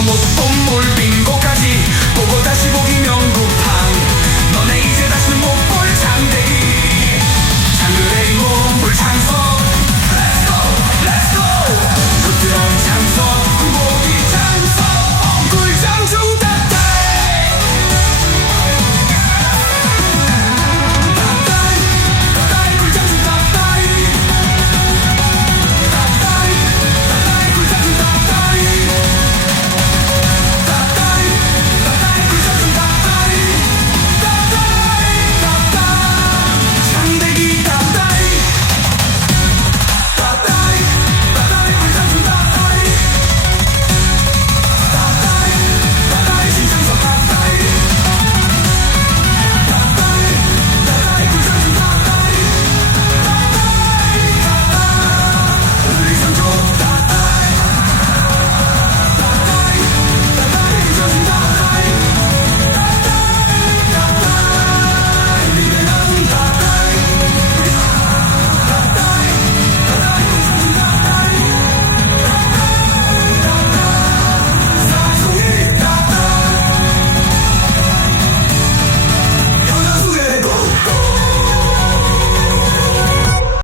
Somos un volví